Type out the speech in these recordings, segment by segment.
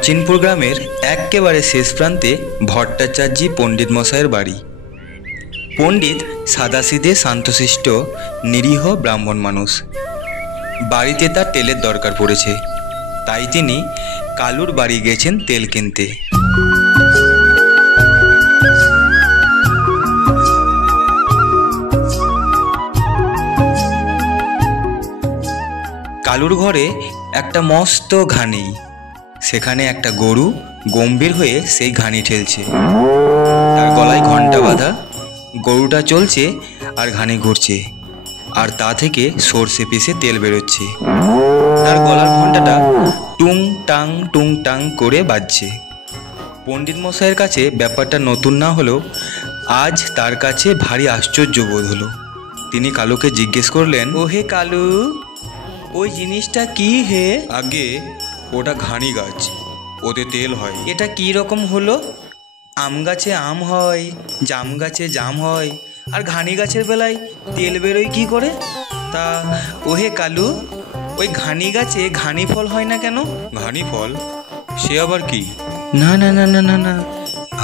অচিনপুর গ্রামের একেবারে শেষ প্রান্তে ভট্টাচার্যি পণ্ডিত মশাইয়ের বাড়ি। পণ্ডিত সাদাসিধে শান্তশিষ্ট নিরীহ ব্রাহ্মণ মানুষ। বাড়িতে তার তেলের দরকার পড়েছে, তাই তিনি কালুর বাড়ি গেছেন তেল কিনতে। কালুর ঘরে একটা মস্ত ঘানি, সেখানে একটা গরু গম্ভীর হয়ে সেই ঘানি ঠেলছে। তার গলায় ঘণ্টা বাঁধা, গরুটা চলছে আর ঘানি ঘুরছে, আর তা থেকে সর্ষে পিষে তেল বেরোচ্ছে। তার গলার ঘণ্টাটা টুং টাং করে বাজছে। পণ্ডিত মশাইয়ের কাছে ব্যাপারটা নতুন না হলেও আজ তার কাছে ভারী আশ্চর্য বোধ হলো। তিনি কালুকে জিজ্ঞেস করলেন, ও হে কালু, ওই জিনিসটা কি হে? আগে ওটা ঘানি গাছ, ওতে তেল হয়। এটা কি রকম হলো? আম গাছে আম হয়, জাম গাছে জাম হয়, আর ঘানি গাছের বেলায় তেল বেরোয় কি করে? তা ওহে কালু, ওই ঘানি গাছে ঘানি ফল হয় না কেন? ঘানি ফল? সে আবার কি? না না না না না না,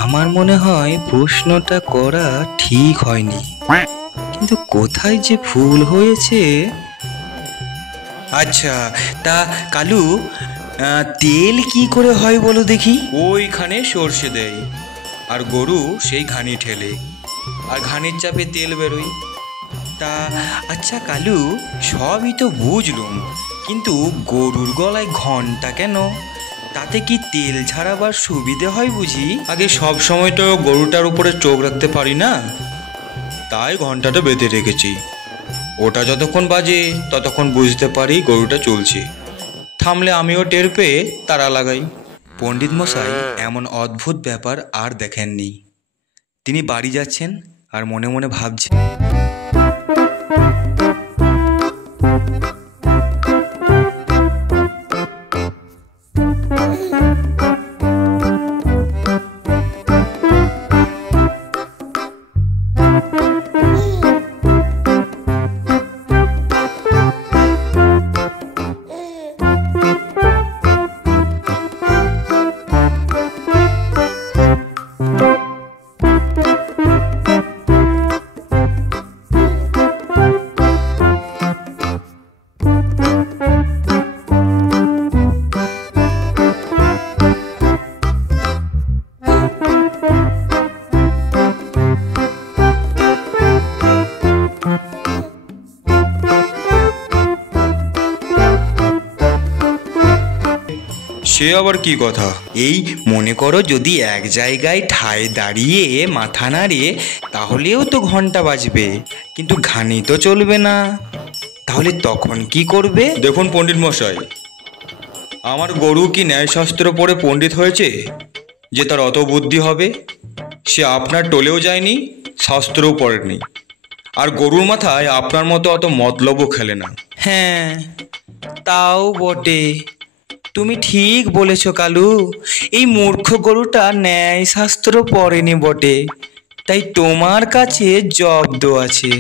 আমার মনে হয় প্রশ্নটা করা ঠিক হয়নি, কিন্তু কোথায় যে ভুল হয়েছে। আচ্ছা, তা কালু, তেল কি করে হয় বলো দেখি? ওইখানে সর্ষে দেয়, আর গরু সেই ঘানি ঠেলে, আর ঘানির চাপে তেল বেরোয়। তা আচ্ছা কালু, সবই তো বুঝলুম, কিন্তু গরুর গলায় ঘণ্টা কেন? তাতে কি তেল ছাড়াবার সুবিধে হয় বুঝি? আগে সব সময় তো গরুটার উপরে চোখ রাখতে পারি না, তাই ঘন্টাটা বেঁধে রেখেছি। ওটা যতক্ষণ বাজে ততক্ষণ বুঝতে পারি গরুটা চলছে, থামলে আমিও টের পেয়ে তারা লাগাই। পণ্ডিত মশাই এমন অদ্ভুত ব্যাপার আর দেখেননি। তিনি বাড়ি যাচ্ছেন আর মনে মনে ভাবছেন, সে আবার কি কথা? এই মনে করো যদি এক জায়গায় ঠায় দাঁড়িয়ে মাথা নাড়িয়ে, তাহলেও তো ঘন্টা বাজবে, কিন্তু ঘানি তো চলবে না। তাহলে তখন কি করবে? দেখুন পণ্ডিত মশাই, আমার গরু কি ন্যায়শাস্ত্র পড়ে পণ্ডিত হয়েছে যে তার অত বুদ্ধি হবে? সে আপনার টোলেও যায়নি, শাস্ত্রও পড়েনি, আর গরুর মাথায় আপনার মতো অত মতলবও খেলে না। হ্যাঁ, তাও বটে, তুমি ঠিক বলেছ কালু। এই মূর্খ গরুটা ন্যায় শাস্ত্র পড়েনি বটে, তাই তোমার কাছে জব্দ আছে।